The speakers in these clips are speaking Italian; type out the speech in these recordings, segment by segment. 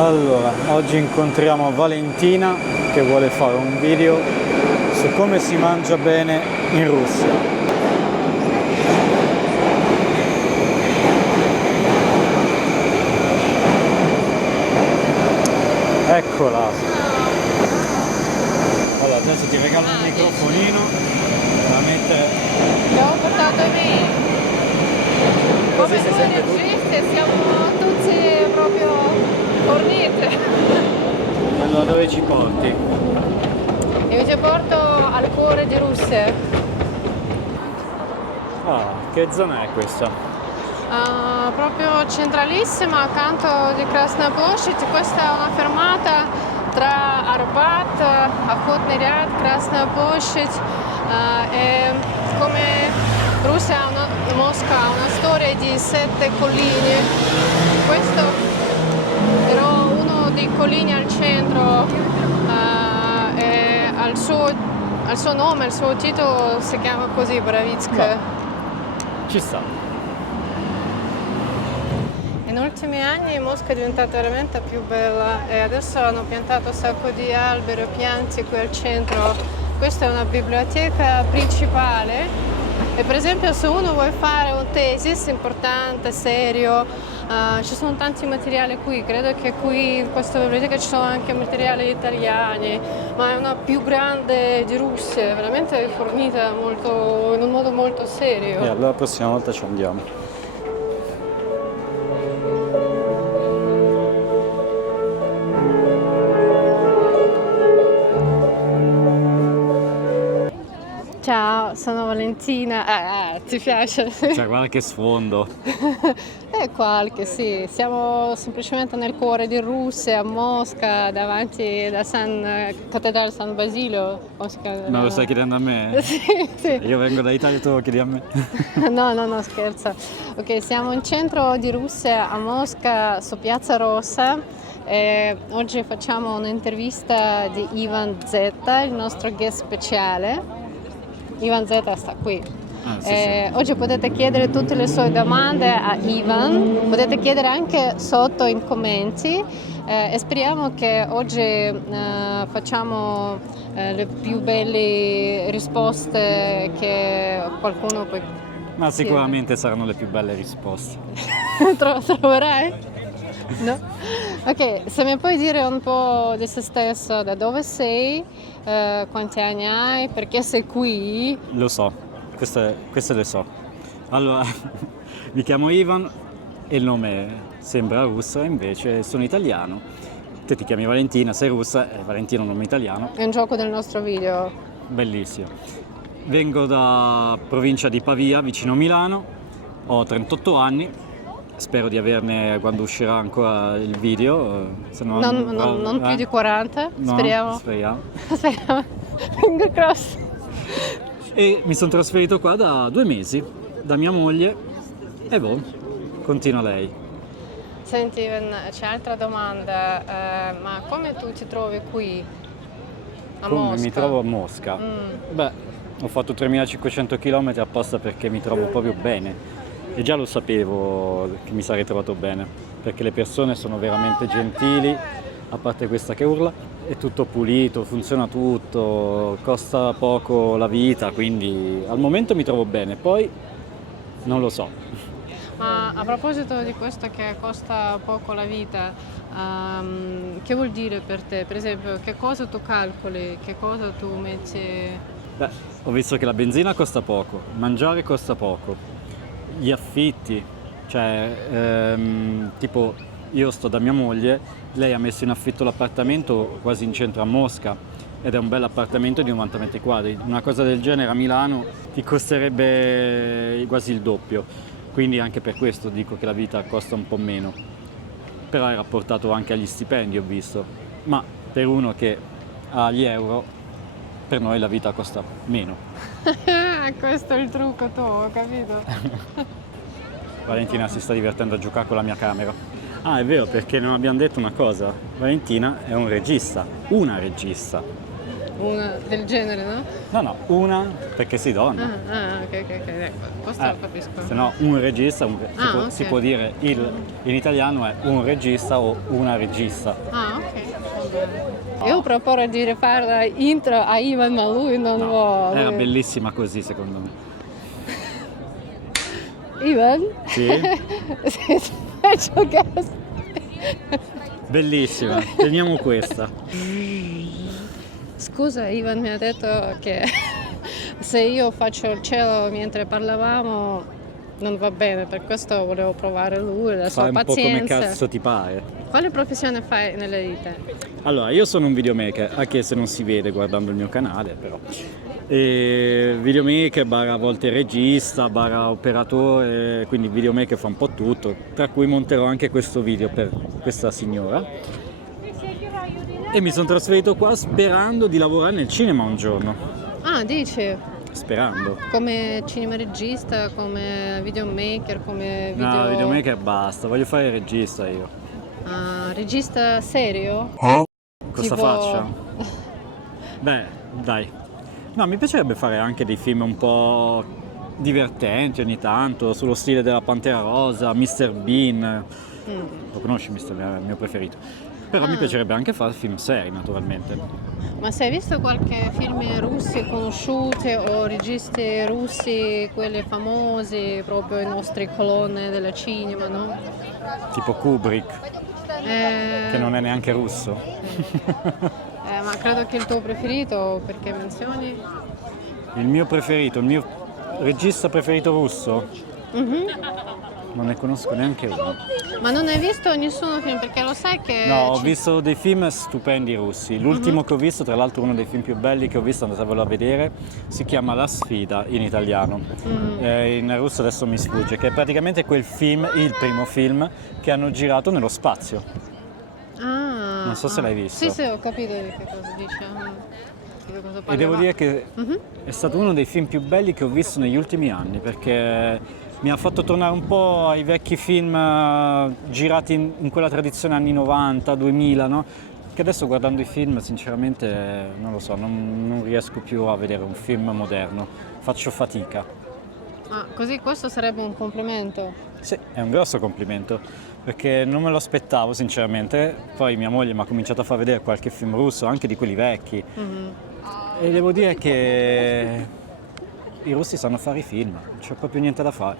Allora, oggi incontriamo Valentina che vuole fare un video su come si mangia bene in Russia. Eccola! Allora, adesso ti regalo un microfonino da mettere. Ti ho portato i miei. Così Come si voi sente tutto. registi siamo tutti proprio forniti. Allora, dove ci porti? Io ti porto al cuore di Russia. Ah, che zona è questa? Proprio centralissima, accanto di Krasnaya Ploshchad. Questa è una fermata tra Arbat, Охотный ряд, Krasnaya Ploshchad. E come Russia, Mosca ha una storia di 7 colline. Questo però uno dei colline al centro e al suo nome, il suo titolo si chiama così, Bravitsk. No. Ci sta. In ultimi anni Mosca è diventata veramente più bella e adesso hanno piantato un sacco di alberi e piante qui al centro. Questa è una biblioteca principale e per esempio se uno vuole fare un thesis importante, serio, ci sono tanti materiali qui. Credo che qui in questa biblioteca ci sono anche materiali italiani, ma è una più grande di Russia, è veramente fornita in un modo molto serio. E allora la prossima volta ci andiamo. Ciao, sono Valentina. Ti piace? Cioè, guarda che sfondo. Qualche, sì. Siamo semplicemente nel cuore di Russia, a Mosca, davanti alla cattedrale San Basilio. Ma lo stai chiedendo a me? Sì. Io vengo dall'Italia e tu lo chiedi a me? No, scherzo. Ok, siamo in centro di Russia, a Mosca, su Piazza Rossa. E oggi facciamo un'intervista di Ivan Zeta, il nostro guest speciale. Ivan Zeta sta qui. Sì. Oggi potete chiedere tutte le sue domande a Ivan, potete chiedere anche sotto in commenti e speriamo che oggi facciamo le più belle risposte che qualcuno poi Ma sicuramente saranno le più belle risposte. troverai? No? Ok, se mi puoi dire un po' di se stesso, da dove sei, quanti anni hai, perché sei qui? Lo so, queste le so. Allora, mi chiamo Ivan e il nome sembra russo, invece sono italiano. Te ti chiami Valentina, sei russa e Valentino è un nome italiano. È un gioco del nostro video. Bellissimo. Vengo da provincia di Pavia, vicino a Milano, ho 38 anni. Spero di averne quando uscirà ancora il video. Se no, non più di 40, no, speriamo. Speriamo. Finger crossed. E mi sono trasferito qua da 2 mesi, da mia moglie, e continua lei. Senti, Ivan, c'è altra domanda, ma come tu ti trovi qui a Come Mosca? mi trovo a Mosca? Beh, ho fatto 3500 km apposta perché mi trovo proprio bene. E già lo sapevo che mi sarei trovato bene, perché le persone sono veramente gentili, a parte questa che urla, è tutto pulito, funziona tutto, costa poco la vita, quindi al momento mi trovo bene, poi non lo so. Ma a proposito di questo che costa poco la vita, che vuol dire per te? Per esempio, che cosa tu calcoli, che cosa tu metti? Beh, ho visto che la benzina costa poco, mangiare costa poco. Gli affitti, cioè tipo io sto da mia moglie, lei ha messo in affitto l'appartamento quasi in centro a Mosca ed è un bel appartamento di 90 metri quadri. Una cosa del genere a Milano ti costerebbe quasi il doppio, quindi anche per questo dico che la vita costa un po' meno, però è rapportato anche agli stipendi, ho visto, ma per uno che ha gli euro, per noi la vita costa meno. Questo è il trucco tuo, capito? Valentina si sta divertendo a giocare con la mia camera. Ah, è vero, perché non abbiamo detto una cosa. Valentina è un regista, una regista. una del genere, no? No, una perché sei donna. Ok, ecco, questo lo capisco. Se no un regista, ok. si può dire in italiano è un regista o una regista. Ok, va bene. Io proporrò di rifare la intro a Ivan, ma lui non vuole. Era bellissima così secondo me. Ivan? Sì? Sei special guest. Bellissima, teniamo questa. Scusa, Ivan mi ha detto che se io faccio il cielo mentre parlavamo non va bene, per questo volevo provare lui, la sua Fai un po' pazienza. come cazzo ti pare. Quale professione fai nella vita? Allora, io sono un videomaker, anche se non si vede guardando il mio canale, però. E videomaker, barra a volte regista, barra operatore, quindi il videomaker fa un po' tutto, tra cui monterò anche questo video per questa signora. E mi sono trasferito qua sperando di lavorare nel cinema un giorno. Ah, dici? Sperando. Come cinema regista, come videomaker, come video... No, videomaker basta, voglio fare il regista io. Ah, regista serio? Cosa Tipo- faccia? Beh, dai. No, mi piacerebbe fare anche dei film un po' divertenti ogni tanto, sullo stile della Pantera Rosa, Mr. Bean. Lo conosci Mr. Bean? È il mio preferito. Però mi piacerebbe anche fare film seri, naturalmente. Ma se hai visto qualche film russi conosciuti o registi russi, quelli famosi, proprio i nostri colonne del cinema, no? Tipo Kubrick, che non è neanche russo. Ma credo che il tuo preferito, perché menzioni? Il mio preferito, il mio regista preferito russo? Non ne conosco neanche uno. Ma non hai visto nessuno film, perché lo sai che... No, ho visto dei film stupendi russi. L'ultimo che ho visto, tra l'altro uno dei film più belli che ho visto, andatevelo a vedere, si chiama La sfida in italiano. In russo adesso mi sfugge, che è praticamente quel film, il primo film che hanno girato nello spazio. Non so se l'hai visto. Sì, ho capito di che cosa dici. Di che cosa E parla. devo dire che è stato uno dei film più belli che ho visto negli ultimi anni, perché mi ha fatto tornare un po' ai vecchi film girati in quella tradizione anni 90, 2000, no? Che adesso guardando i film sinceramente non lo so, non riesco più a vedere un film moderno, faccio fatica. Ah, così questo sarebbe un complimento. Sì, è un grosso complimento, perché non me lo aspettavo sinceramente, poi mia moglie mi ha cominciato a far vedere qualche film russo, anche di quelli vecchi, e devo dire che i russi sanno fare i film, non c'è proprio niente da fare.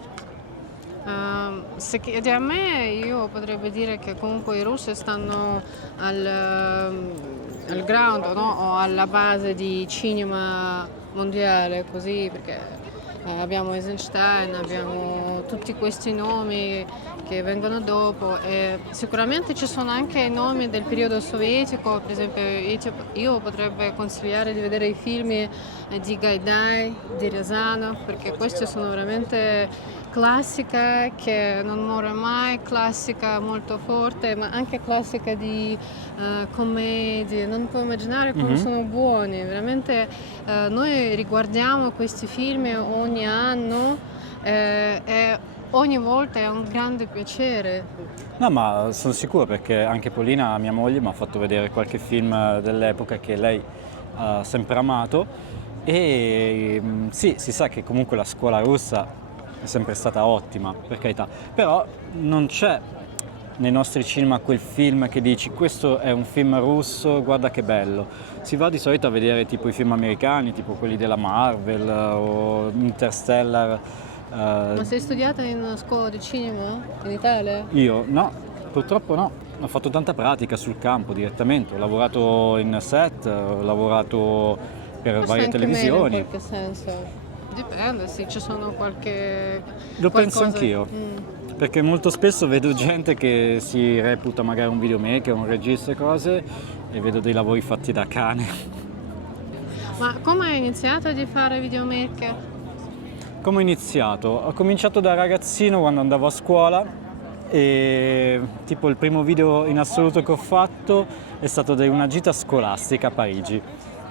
Se chiedi a me, io potrei dire che comunque i russi stanno al ground, no? O alla base di cinema mondiale, così, perché abbiamo Eisenstein, abbiamo tutti questi nomi che vengono dopo e sicuramente ci sono anche i nomi del periodo sovietico, per esempio io potrebbe consigliare di vedere i film di Gaidai, di Riazanov, perché questi sono veramente classica che non muore mai, classica molto forte, ma anche classica di commedie, non puoi immaginare come sono buoni, veramente noi riguardiamo questi film ogni anno e ogni volta è un grande piacere. No, ma sono sicuro perché anche Polina, mia moglie, mi ha fatto vedere qualche film dell'epoca che lei ha sempre amato e sì, si sa che comunque la scuola russa è sempre stata ottima, per carità, però non c'è nei nostri cinema quel film che dici questo è un film russo, guarda che bello. Si va di solito a vedere tipo i film americani, tipo quelli della Marvel o Interstellar. Ma sei studiata in una scuola di cinema in Italia? Io no, purtroppo no, ho fatto tanta pratica sul campo direttamente, ho lavorato in set, ho lavorato per Forse varie anche televisioni. meglio in qualche senso. Dipende, sì, ci sono qualche... Lo penso qualcosa- anch'io, perché molto spesso vedo gente che si reputa magari un videomaker, un regista e cose, e vedo dei lavori fatti da cane. Ma come hai iniziato di fare videomaker? Come ho iniziato? Ho cominciato da ragazzino quando andavo a scuola e tipo il primo video in assoluto che ho fatto è stato di una gita scolastica a Parigi.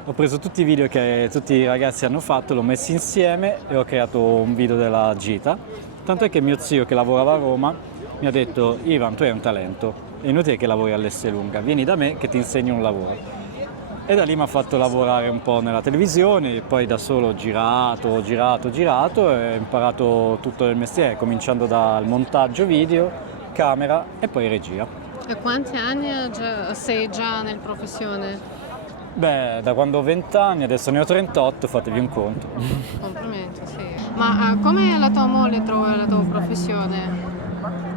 Ho preso tutti i video che tutti i ragazzi hanno fatto, l'ho messi insieme e ho creato un video della gita. Tanto è che mio zio che lavorava a Roma mi ha detto Ivan, tu hai un talento, è inutile che lavori all'Esselunga, vieni da me che ti insegno un lavoro. E da lì mi ha fatto lavorare un po' nella televisione, poi da solo ho girato e ho imparato tutto il mestiere, cominciando dal montaggio video, camera e poi regia. E quanti anni sei già nella professione? Beh, da quando ho 20 anni, adesso ne ho 38, fatevi un conto. Complimenti, sì. Ma come la tua moglie trova la tua professione?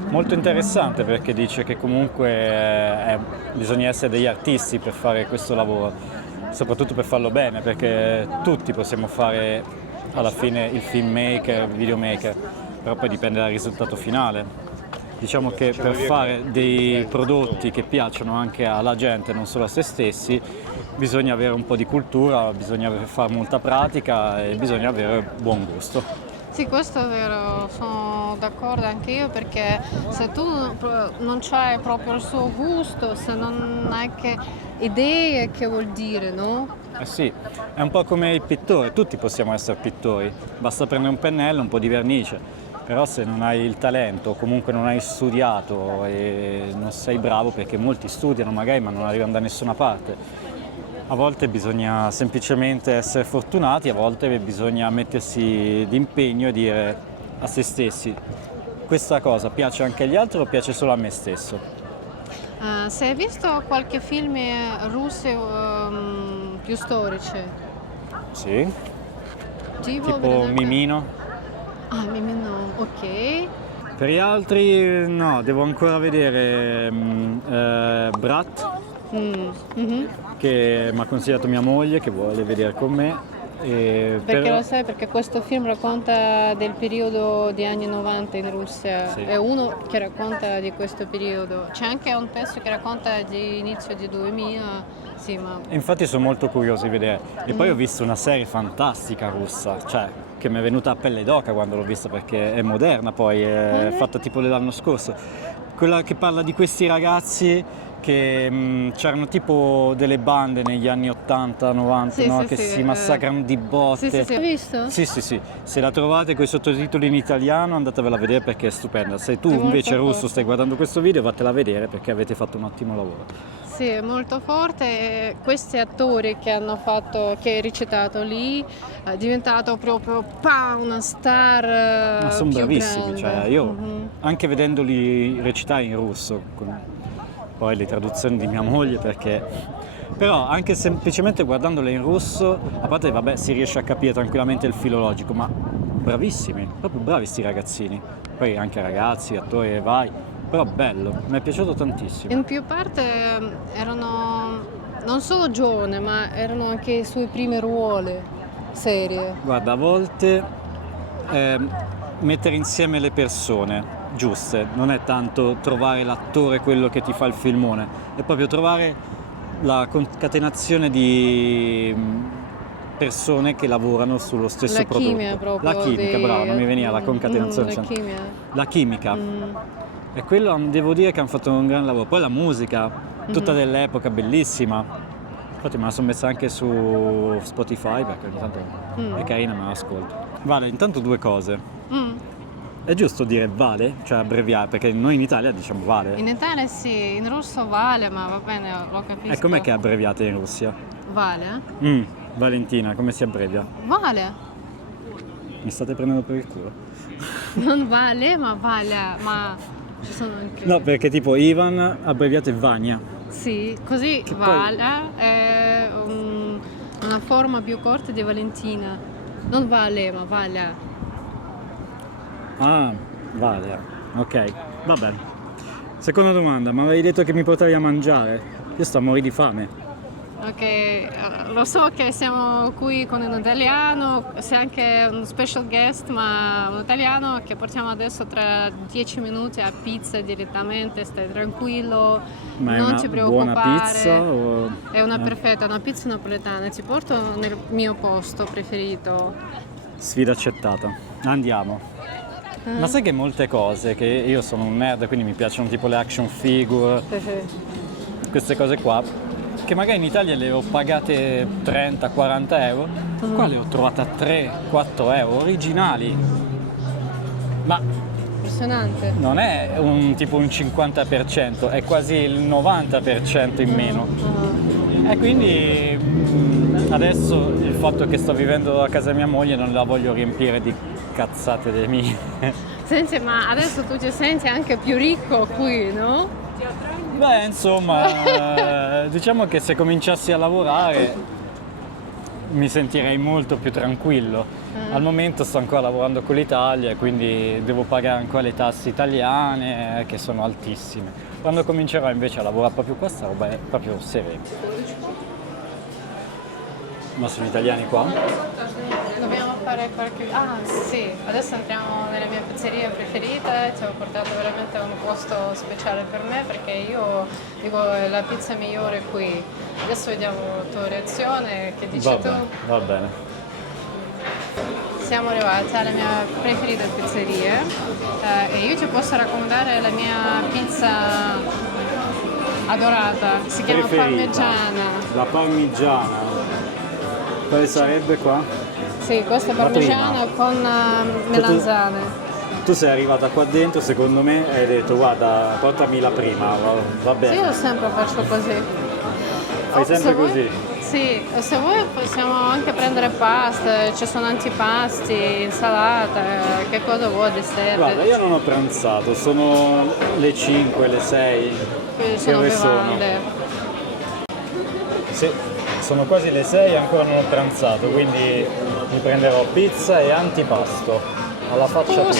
Molto interessante perché dice che comunque bisogna essere degli artisti per fare questo lavoro, soprattutto per farlo bene, perché tutti possiamo fare alla fine il filmmaker, il videomaker, però poi dipende dal risultato finale. Diciamo che per fare dei prodotti che piacciono anche alla gente, non solo a se stessi, bisogna avere un po' di cultura, bisogna fare molta pratica e bisogna avere buon gusto. Sì, questo è vero, sono d'accordo anche io, perché se tu non c'hai proprio il suo gusto, se non hai che idee, che vuol dire, no? Eh sì, è un po' come il pittore, tutti possiamo essere pittori, basta prendere un pennello, un po' di vernice, però se non hai il talento o comunque non hai studiato e non sei bravo, perché molti studiano magari ma non arrivano da nessuna parte. A volte bisogna semplicemente essere fortunati, a volte bisogna mettersi d'impegno e dire a se stessi: questa cosa piace anche agli altri o piace solo a me stesso? Se hai visto qualche film russi più storici? Sì, Tipo tipo Mimino. Ah, Mimino, ok. Per gli altri no, devo ancora vedere Brat, Mhm. che mi ha consigliato mia moglie, che vuole vedere con me. Perché lo sai, perché questo film racconta del periodo degli anni 90 in Russia, Sì. è uno che racconta di questo periodo. C'è anche un pezzo che racconta di inizio di 2000, sì, ma Infatti sono molto curioso di vedere. E poi ho visto una serie fantastica russa, cioè che mi è venuta a pelle d'oca quando l'ho vista, perché è moderna, poi è fatta tipo dell'anno scorso. Quella che parla di questi ragazzi che c'erano tipo delle bande negli anni 80-90, Sì, no? sì, Che sì, si massacrano di botte. sì, sì, sì. Hai visto? Sì, sì, sì. Se la trovate con i sottotitoli in italiano andatevela a vedere perché è stupenda. Se tu È molto invece russo forte. stai guardando questo video, vattela a vedere perché avete fatto un ottimo lavoro. Sì, è molto forte, e questi attori che hanno fatto, che hai recitato lì, è diventato proprio una star Ma sono più bravissimi, grande. cioè io Mhm. anche vedendoli recitare in russo, con poi le traduzioni di mia moglie perché... Però anche semplicemente guardandole in russo, a parte vabbè si riesce a capire tranquillamente il filologico, ma bravissimi, proprio bravi sti ragazzini. Poi anche ragazzi, attori e vai, però bello, mi è piaciuto tantissimo. In più parte erano non solo giovani, ma erano anche i suoi primi ruoli serie. Guarda, a volte mettere insieme le persone giuste non è tanto trovare l'attore, quello che ti fa il filmone, è proprio trovare la concatenazione di persone che lavorano sullo stesso La prodotto. chimia proprio. La chimica, brava, non mi veniva la concatenazione. La chimia. La chimica. Mm. E quello devo dire che hanno fatto un gran lavoro. Poi la musica, tutta dell'epoca, bellissima. Infatti me la sono messa anche su Spotify perché ogni tanto è carina, me la ascolto. Vale, intanto due cose. Mm. È giusto dire vale, cioè abbreviare, perché noi in Italia diciamo vale. In Italia sì, in russo vale, ma va bene, lo capisco. E com'è che abbreviate in Russia? Vale? Valentina, come si abbrevia? Vale. Mi state prendendo per il culo? Non vale, ma vale, ma ci sono anche... No, perché tipo Ivan abbreviato è Vania. Sì, così Che poi- vale è una forma più corta di Valentina. Non vale, ma vale. Ah, vale. Ok, va bene. Seconda domanda, ma avevi detto che mi portavi a mangiare? Io sto a morire di fame. Ok, lo so che siamo qui con un italiano, sei anche un special guest, ma un italiano che portiamo adesso tra 10 minuti a pizza direttamente, stai tranquillo, Ma è non una ti buona preoccupare. pizza o... È una perfetta, una pizza napoletana, ti porto nel mio posto preferito. Sfida accettata. Andiamo. Ma sai che molte cose, che io sono un nerd, quindi mi piacciono tipo le action figure, queste cose qua, che magari in Italia le ho pagate 30-40 euro, qua le ho trovate a 3-4 euro, originali. Ma Impressionante. non è tipo un 50%, è quasi il 90% in meno. E quindi adesso il fatto che sto vivendo a casa mia moglie non la voglio riempire di cazzate dei miei. Senti, ma adesso tu ti senti anche più ricco qui, no? Beh, insomma, diciamo che se cominciassi a lavorare mi sentirei molto più tranquillo. Al momento sto ancora lavorando con l'Italia, quindi devo pagare ancora le tasse italiane che sono altissime. Quando comincerò invece a lavorare proprio qua, sta roba è proprio serena. Ma sono italiani qua? Dobbiamo fare qualche... Ah sì, adesso entriamo nella mia pizzeria preferita, ci ho portato veramente a un posto speciale per me perché io dico la pizza migliore qui. Adesso vediamo la tua reazione, che dici tu? Va bene. Siamo arrivati alla mia preferita pizzeria e io ti posso raccomandare la mia pizza adorata, si chiama parmigiana. La parmigiana. Quale sarebbe qua? Sì, questa è parmigiana con melanzane. Tu sei arrivata qua dentro, secondo me, e hai detto guarda, portami la prima, va bene. Sì, io sempre faccio così. Fai sempre se vuoi- così? Sì, se vuoi possiamo anche prendere pasta, ci sono antipasti, insalata, che cosa vuoi, dessert. Guarda, io non ho pranzato, sono le 5, le 6. Qui sono ore bevande. Sì, sono quasi le 6 e ancora non ho pranzato, quindi mi prenderò pizza e antipasto, alla faccia tua.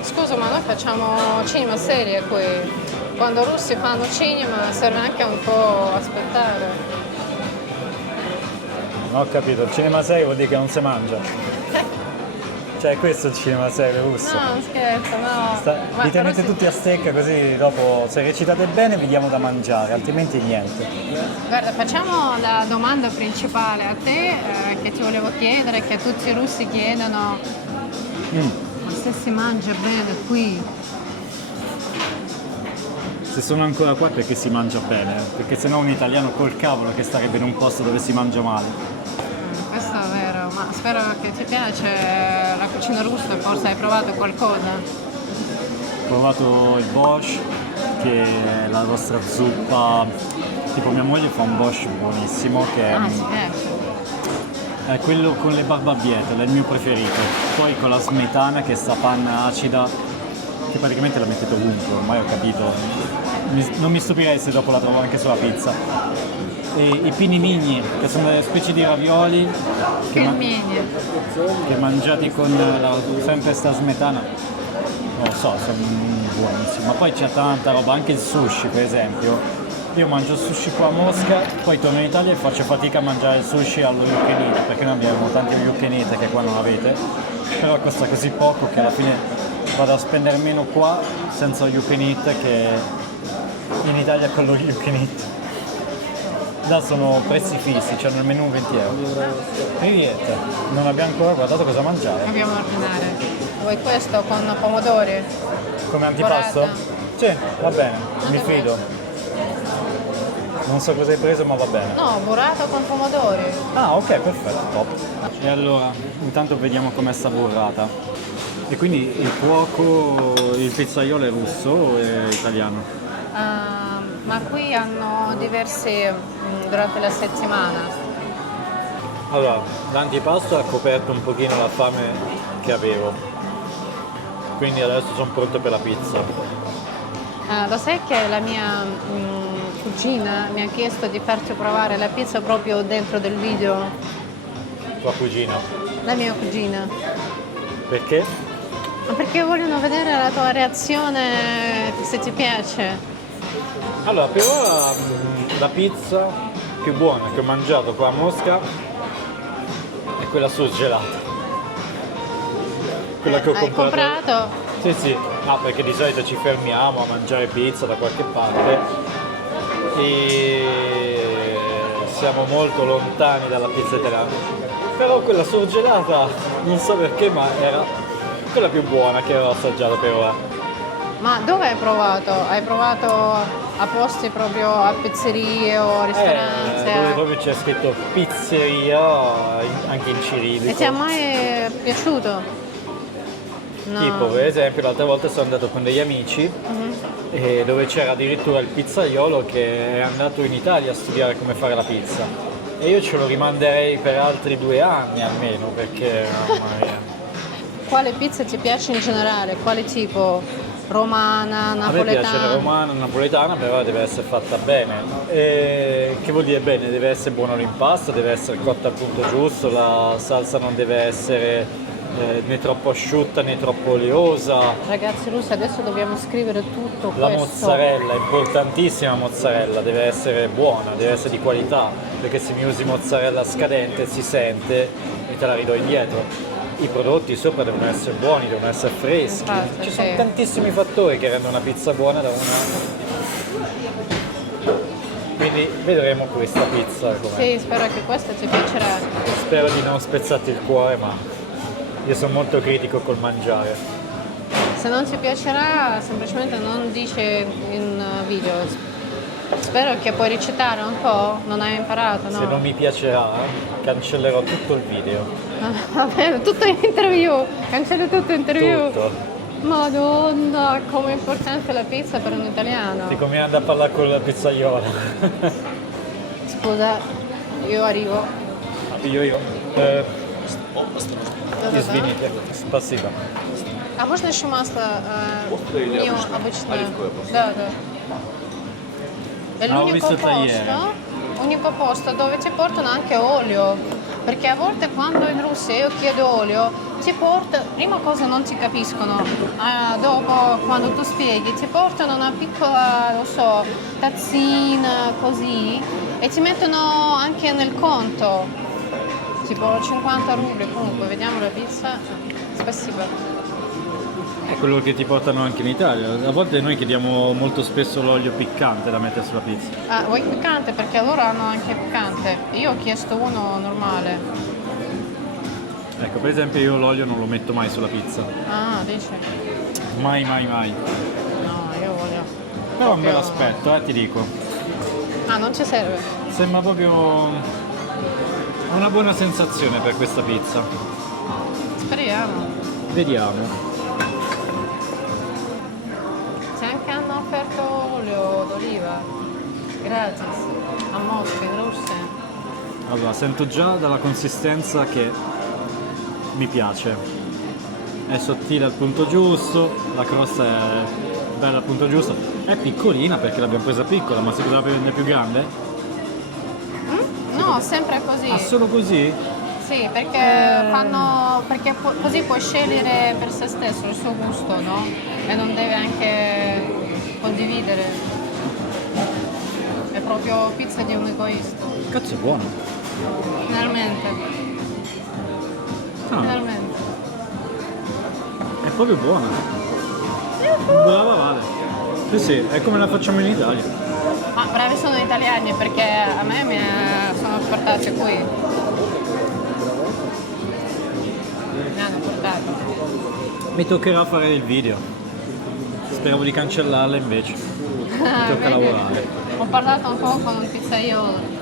Scusa, ma noi facciamo cinema serie qui. Quando i russi fanno cinema serve anche un po' aspettare. Non ho capito, il cinema serio vuol dire che non si mangia. Cioè, questo è il cinema serio russo. No, non scherzo, no. Ma Li tenete però sì. tutti a stecca così dopo, se recitate bene vi diamo da mangiare, altrimenti niente. Guarda, facciamo la domanda principale a te che ti volevo chiedere, che tutti i russi chiedono. Ma se si mangia bene qui? Se sono ancora qua è perché si mangia bene, perché sennò un italiano col cavolo che starebbe in un posto dove si mangia male. Questo è vero, ma spero che ti piace la cucina russa, forse hai provato qualcosa? Ho provato il borscht, che è la nostra zuppa, tipo mia moglie fa un borscht buonissimo, che è, Ah, ci piace. è quello con le barbabietole, è il mio preferito. Poi con la smetana, che è sta panna acida, che praticamente la mettete ovunque, ormai ho capito. Non mi stupirei se dopo la trovo anche sulla pizza. E i pinimigni, che sono delle specie di ravioli che mangiati con sempre sta smetana, non lo so, sono buonissimi. Ma poi c'è tanta roba, anche il sushi per esempio. Io mangio sushi qua a Mosca, poi torno in Italia e faccio fatica a mangiare il sushi allo Yukenite, perché noi abbiamo tanti Yukenite che qua non avete, però costa così poco che alla fine vado a spendere meno qua senza Yukenite che in Italia con lo Yukenite. Là sono prezzi fissi, c'hanno il menù 20 euro. E niente, non abbiamo ancora guardato cosa mangiare. Dobbiamo ordinare. Vuoi questo con pomodori? Come antipasto? Burrata. Sì, va bene, mi Anche fido. Non so cosa hai preso ma va bene. No, burrata con pomodori. Ah, ok, perfetto, top. E allora, intanto vediamo com'è sta burrata. E quindi il cuoco, il pizzaiolo è russo o è italiano? Ma qui hanno diversi durante la settimana. Allora, l'antipasto ha coperto un pochino la fame che avevo. Quindi adesso sono pronto per la pizza. Lo sai che la mia cugina mi ha chiesto di farti provare la pizza proprio dentro del video? Tua cugina. La mia cugina. Perché? Ma perché vogliono vedere la tua reazione, se ti piace. Allora, per ora la pizza più buona che ho mangiato qua a Mosca è quella surgelata. Quella che ho Hai comprato? Sì, sì, no, perché di solito ci fermiamo a mangiare pizza da qualche parte e siamo molto lontani dalla pizza italiana. Però quella surgelata, non so perché, ma era quella più buona che avevo assaggiato per ora. Ma dove hai provato? Hai provato a posti proprio a pizzerie o ristoranti? Dove proprio c'è scritto pizzeria, anche in cirillico. E ti è mai piaciuto? No. Tipo, per esempio, l'altra volta sono andato con degli amici dove c'era addirittura il pizzaiolo che è andato in Italia a studiare come fare la pizza. E io ce lo rimanderei per altri 2 anni almeno, perché mamma mia. Quale pizza ti piace in generale? Quale tipo? Romana, A me piace la napoletana? romana, napoletana, però deve essere fatta bene. Che vuol dire bene? Deve essere buono l'impasto, deve essere cotta al punto giusto, la salsa non deve essere né troppo asciutta né troppo oliosa. Ragazzi russi, adesso dobbiamo scrivere tutto La questo. mozzarella, importantissima mozzarella, deve essere buona, deve essere di qualità, perché se mi usi mozzarella scadente si sente e te la ridò indietro. I prodotti sopra devono essere buoni, devono essere freschi. Infatti, Ci sì. sono tantissimi fattori che rendono una pizza buona da una. Quindi vedremo questa pizza com'è. Sì, spero che questa ti piacerà. Spero di non spezzarti il cuore, ma io sono molto critico col mangiare. Se non ti piacerà, semplicemente non dice in video. Spero che puoi recitare un po', non hai imparato, no? Se non mi piacerà, cancellerò tutto il video. Va bene, tutto in interview, cancello tutto in interview. Tutto. Madonna, come è importante la pizza per un italiano. Ti come andare a parlare con la pizzaiolo? Scusa, io arrivo. Io. Извините. Спасибо. А можно еще масло или мio обычное? обычное? Оливковое просто. Да, да. È Ah, ho l'unico visto il tagliere. unico posto dove ti portano anche olio, perché a volte quando in Russia io chiedo olio, ti portano, prima cosa non ti capiscono, dopo quando tu spieghi ti portano una piccola, non so, tazzina così e ti mettono anche nel conto, tipo 50 rubli, comunque vediamo la pizza, spasibo. È quello che ti portano anche in Italia. A volte noi chiediamo molto spesso l'olio piccante da mettere sulla pizza. Ah, vuoi piccante? Perché loro hanno anche piccante. Io ho chiesto uno normale. Ecco, per esempio io l'olio non lo metto mai sulla pizza. Ah, dici? Mai. No, io voglio. Però me l'aspetto, ti dico. Ah, non ci serve. Sembra proprio una buona sensazione per questa pizza. Speriamo. Vediamo. Se anche hanno offerto olio d'oliva. Gratis. A Mosca, in Russia. Allora, sento già dalla consistenza che mi piace. È sottile al punto giusto, la crosta è bella al punto giusto. È piccolina perché l'abbiamo presa piccola, ma si potrebbe prendere più grande? No, sempre così. Ah, solo così? Sì, perché fanno. Perché così puoi scegliere per se stesso il suo gusto, no? E non deve anche condividere. È proprio pizza di un egoista. Cazzo, è buono. Finalmente. Ah, Finalmente. è proprio buona. Brava Vale. Sì, sì, è come la facciamo in Italia. Ma bravi sono gli italiani perché a me mi sono portati qui. Mi hanno portato. Mi toccherà fare il video. Speravo di cancellarla invece. Mi tocca Vedi? lavorare. Ho parlato un po' con un pizzaiolo.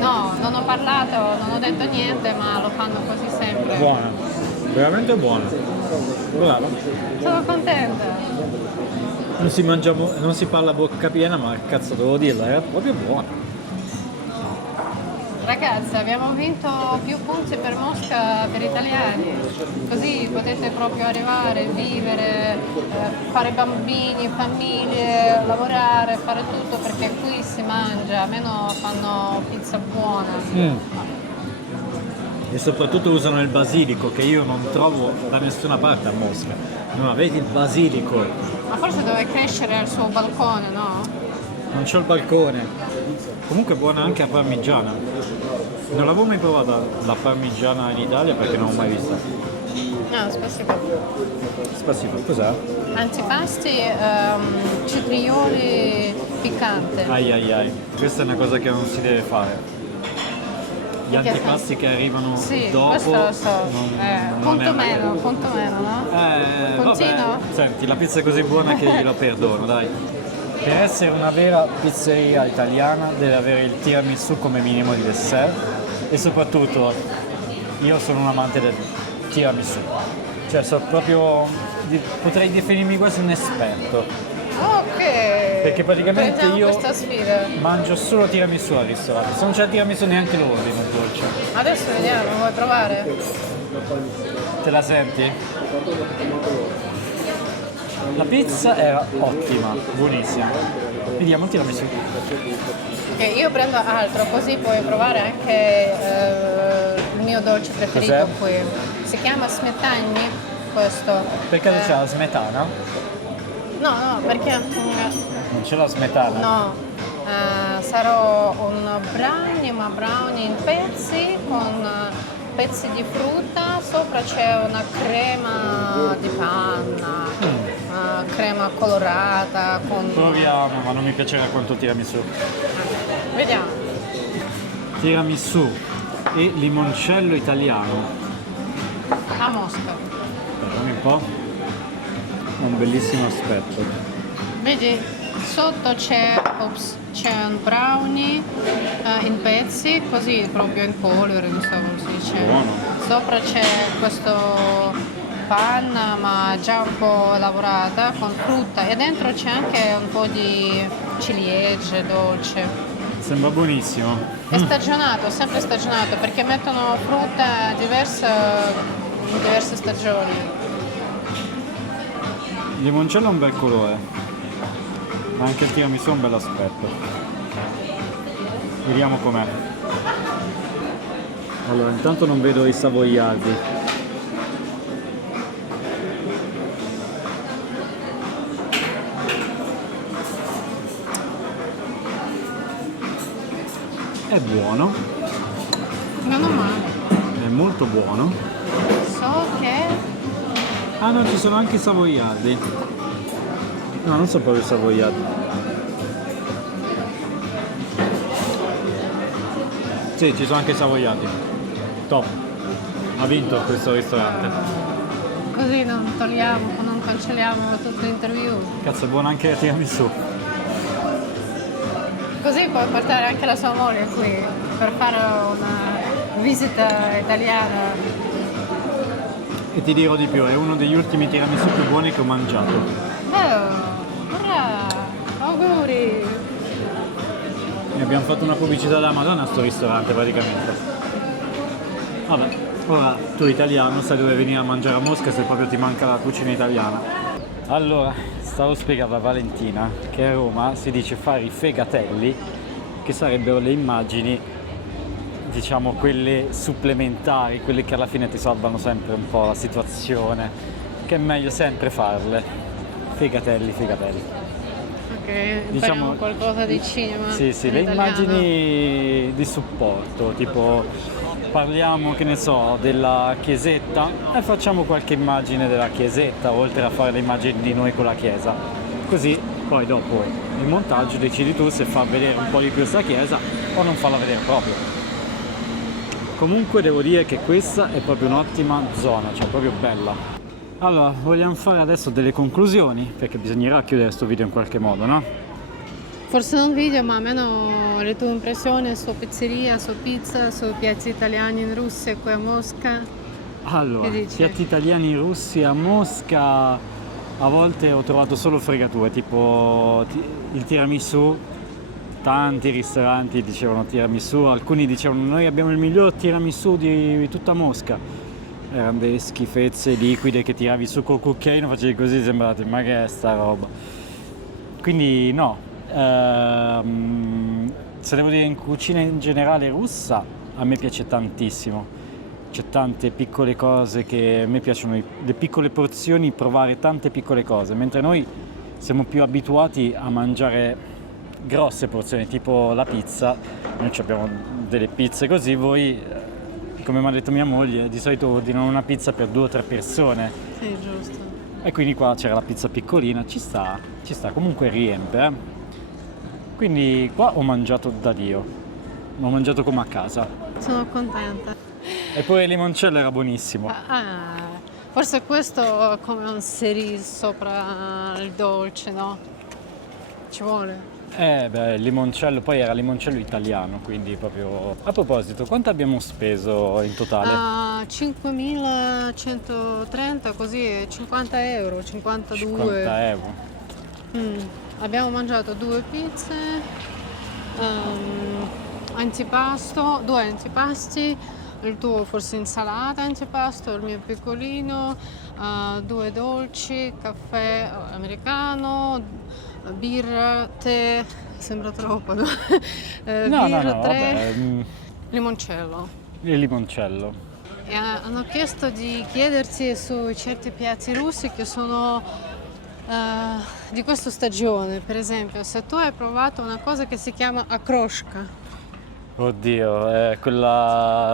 No, non ho parlato, non ho detto niente, ma lo fanno così sempre. Buona. Veramente buona. Brava. Sono contenta. Non si parla a bocca piena, ma cazzo devo dirla, era proprio buona. Ragazzi, abbiamo vinto più punti per Mosca per italiani, così potete proprio arrivare, vivere, fare bambini, famiglie, lavorare, fare tutto perché qui si mangia, almeno fanno pizza buona. E soprattutto usano il basilico che io non trovo da nessuna parte a Mosca. Non avete il basilico, Ma forse deve crescere al suo balcone, no? non c'ho il balcone. Comunque è buona anche la parmigiana. Non l'avevo mai provata la parmigiana in Italia perché non l'ho mai vista. No, spesso. Spasibo, cos'è? Antipasti, citrioli piccante. Ai, questa è una cosa che non si deve fare. Gli Perché antipasti che arrivano Sì, dopo questo lo so. non Punto è meno, no? vabbè, Puntino? senti, la pizza è così buona che glielo perdono, dai. Per essere una vera pizzeria italiana deve avere il tiramisù come minimo di dessert e soprattutto io sono un amante del tiramisù. Cioè potrei definirmi quasi un esperto. Ok. Perché praticamente Prendiamo io questa sfida. mangio solo tiramisù al ristorante. Se non c'è il tiramisù neanche lo ordino il dolce. Adesso vediamo, vuoi provare? Te la senti? La pizza era ottima, buonissima. Vediamo il tiramisù. Ok, io prendo altro, così puoi provare anche il mio dolce preferito Cos'è? qui. Si chiama smettagni, questo. Perché c'è la smetana? No, perché Non c'è la smetana. no, sarò un brownie, ma brownie in pezzi con pezzi di frutta, sopra c'è una crema di panna, una crema colorata con... Proviamo, ma non mi piacerà quanto tiramisù. Vediamo. Tiramisù e limoncello italiano. A Mosca. Dammi un po'. Ha un bellissimo aspetto. Vedi, sotto c'è un brownie in pezzi, così proprio in polvere, non so come si dice. Buono. Sopra c'è questo panna, ma già un po' lavorata, con frutta. E dentro c'è anche un po' di ciliegie, dolce. Sembra buonissimo. È stagionato, sempre stagionato, perché mettono frutta diversa in diverse stagioni. Il limoncello ha un bel colore, ma anche il tiramisù ha un bel aspetto. Vediamo com'è. Allora, intanto non vedo i savoiardi. È buono, Non ho male. è molto buono. So che Ah no, ci sono anche i savoiardi. No, non sono proprio i savoiardi. Sì, ci sono anche i savoiardi. Top. Ha vinto questo ristorante. così non togliamo, non cancelliamo tutta l'interview. Cazzo, è buono anche il tiramisù. Così puoi portare anche la sua moglie qui per fare una visita italiana. E ti dirò di più, è uno degli ultimi tiramisù più buoni che ho mangiato. Urrà! Auguri! E abbiamo fatto una pubblicità da Madonna a sto ristorante praticamente. Vabbè, ora tu italiano sai dove venire a mangiare a Mosca se proprio ti manca la cucina italiana. Allora, stavo spiegando a Valentina che a Roma si dice fare i fegatelli, che sarebbero le immagini, diciamo quelle supplementari, quelle che alla fine ti salvano sempre un po' la situazione, che è meglio sempre farle. Fegatelli. Ok, Diciamo- faremo qualcosa di cinema. Sì, in le italiano. immagini di supporto, tipo parliamo, che ne so, della chiesetta e facciamo qualche immagine della chiesetta, oltre a fare le immagini di noi con la chiesa. Così poi dopo il montaggio decidi tu se far vedere un po' di più questa chiesa o non farla vedere proprio. Comunque devo dire che questa è proprio un'ottima zona, cioè proprio bella. Allora, vogliamo fare adesso delle conclusioni, perché bisognerà chiudere questo video in qualche modo, no? Forse non video, ma almeno le tue impressioni su pizzeria, su pizza, su piatti italiani in Russia qui a Mosca. Allora, Che dici? piatti italiani russi a Mosca a volte ho trovato solo fregature, tipo il tiramisù, tanti ristoranti dicevano tiramisù, alcuni dicevano noi abbiamo il miglior tiramisù di tutta Mosca. Erano delle schifezze liquide che tiravi su col cucchiaino, facevi così, sembrate, ma che è sta roba? Quindi no, se devo dire in cucina in generale russa, a me piace tantissimo. C'è tante piccole cose che a me piacciono, le piccole porzioni, provare tante piccole cose, mentre noi siamo più abituati a mangiare grosse porzioni, tipo la pizza. Noi abbiamo delle pizze così, voi, come mi ha detto mia moglie, di solito ordinano una pizza per 2 o 3 persone. Sì, giusto. E quindi qua c'era la pizza piccolina, ci sta, comunque riempie. Quindi qua ho mangiato da Dio, ho mangiato come a casa. Sono contenta. E poi il limoncello era buonissimo. Forse questo è come un cerise sopra il dolce, no? Ci vuole. Beh, il limoncello, poi era limoncello italiano, quindi proprio... A proposito, quanto abbiamo speso in totale? 5.130, così 50 euro, 52. 50 euro. Abbiamo mangiato 2 pizze, antipasto, 2 antipasti, il tuo forse insalata antipasto, il mio piccolino, 2 dolci, caffè americano, birra, tè, sembra troppo, no? Birra, tè, vabbè, limoncello. il limoncello. E hanno chiesto di chiederti su certi piatti russi che sono di questa stagione, per esempio, se tu hai provato una cosa che si chiama akroshka. Oddio, è quella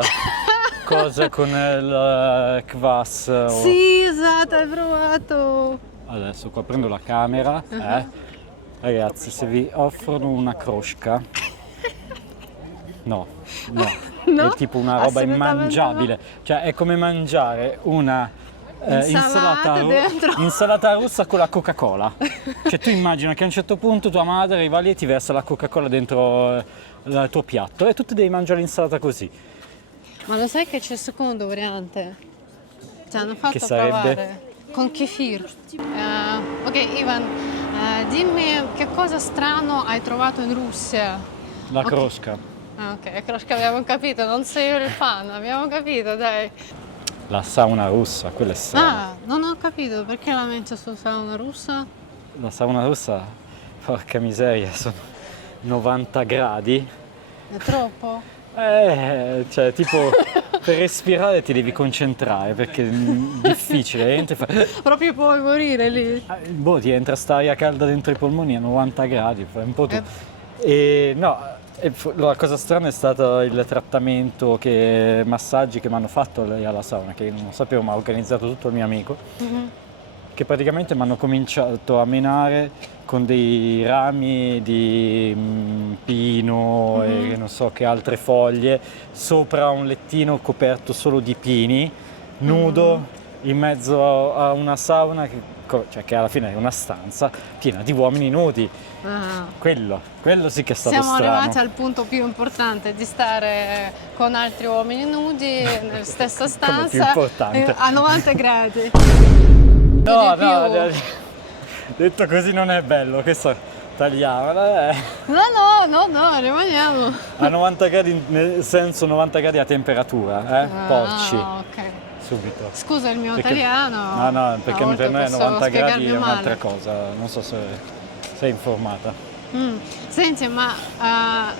cosa con il kvass. Sì, esatto, hai provato. Adesso qua prendo la camera, Ragazzi, se vi offrono una crosca, no, No, è tipo una roba assolutamente immangiabile, cioè è come mangiare una Insalata dentro. insalata russa con la Coca-Cola. Cioè tu immagina che a un certo punto tua madre arriva lì e ti versa la Coca-Cola dentro il tuo piatto e tu ti devi mangiare l'insalata così. Ma lo sai che c'è il secondo variante? Ti hanno fatto Che sarebbe? provare con kefir. Ok, Ivan, dimmi che cosa strano hai trovato in Russia? La Ok. crosca, Ok, credo che abbiamo capito, non sei il fan, abbiamo capito, dai. la sauna russa, quella è strana. Ah, non ho capito perché la mente su sauna russa. La sauna russa, porca miseria, sono 90 gradi. È troppo? Cioè, tipo, per respirare ti devi concentrare perché è difficile. Entri e Proprio puoi morire lì. ti entra sta aria calda dentro i polmoni a 90 gradi, fai un po' tu. E no, la cosa strana è stato il trattamento, massaggi che mi hanno fatto lì alla sauna, che non sapevo, ma ha organizzato tutto il mio amico. Che praticamente mi hanno cominciato a menare con dei rami di pino e non so che altre foglie sopra un lettino coperto solo di pini, nudo, in mezzo a una sauna che alla fine è una stanza piena di uomini nudi. Ah. Quello sì che è stato Siamo strano. arrivati al punto più importante di stare con altri uomini nudi nella stessa Come più stanza importante. a 90 gradi. No, di no, più. detto così non è bello, questo tagliamo. No, rimaniamo. A 90 gradi, nel senso 90 gradi a temperatura, porci, Ok. subito. Scusa il mio Perché- italiano. No, perché a volte per noi posso 90 gradi spiegarmi è un'altra male. cosa, non so se sei informata. Senti, ma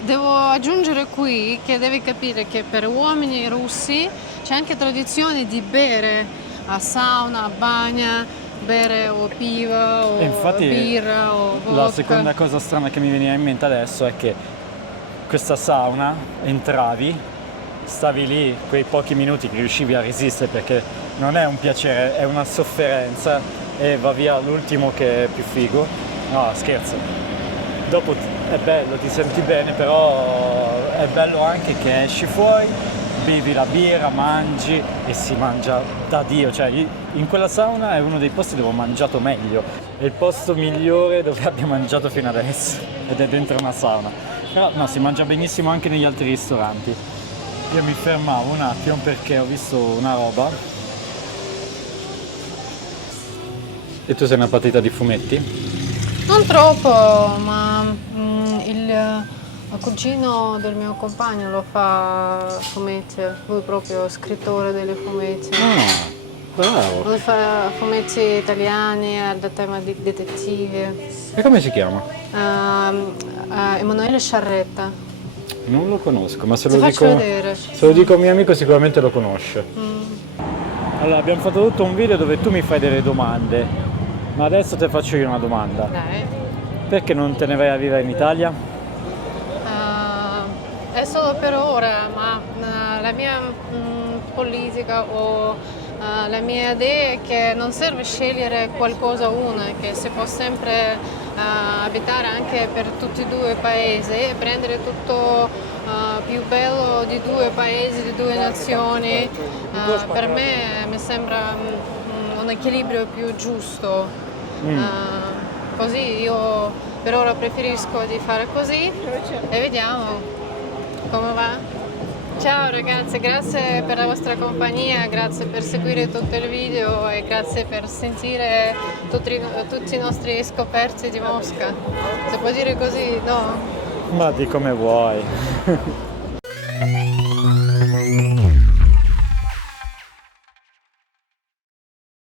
devo aggiungere qui che devi capire che per uomini russi c'è anche tradizione di bere a sauna, a bagna, bere o piva o E infatti birra o vodka. la seconda cosa strana che mi veniva in mente adesso è che questa sauna entravi, stavi lì quei pochi minuti che riuscivi a resistere perché non è un piacere, è una sofferenza e va via l'ultimo che è più figo. No, scherzo. Dopo è bello, ti senti bene, però è bello anche che esci fuori, bevi la birra, mangi e si mangia da Dio. Cioè, in quella sauna è uno dei posti dove ho mangiato meglio. È il posto migliore dove abbia mangiato fino adesso ed è dentro una sauna. Però no, si mangia benissimo anche negli altri ristoranti. Io mi fermavo un attimo perché ho visto una roba. E tu sei una patita di fumetti? Non troppo, ma il cugino del mio compagno lo fa fumetti, lui proprio scrittore delle fumetti. Ah, bravo. Lui fa fumetti italiani al tema di detective. E come si chiama? Emanuele Sciarretta. Non lo conosco, ma se Ti lo faccio dico, vedere. se lo dico a un mio amico sicuramente lo conosce. Allora, abbiamo fatto tutto un video dove tu mi fai delle domande, ma adesso te faccio io una domanda. Dai. Perché non te ne vai a vivere in Italia? È solo per ora, ma la mia politica o la mia idea è che non serve scegliere qualcosa una, che si può sempre abitare anche per tutti e due i paesi e prendere tutto più bello di due paesi, di due nazioni. Per me mi sembra un equilibrio più giusto. Così io per ora preferisco di fare così e vediamo come va. Ciao ragazze, grazie per la vostra compagnia, grazie per seguire tutto il video e grazie per sentire tutti i nostri scoperti di Mosca. Si può dire così, no? Ma di come vuoi.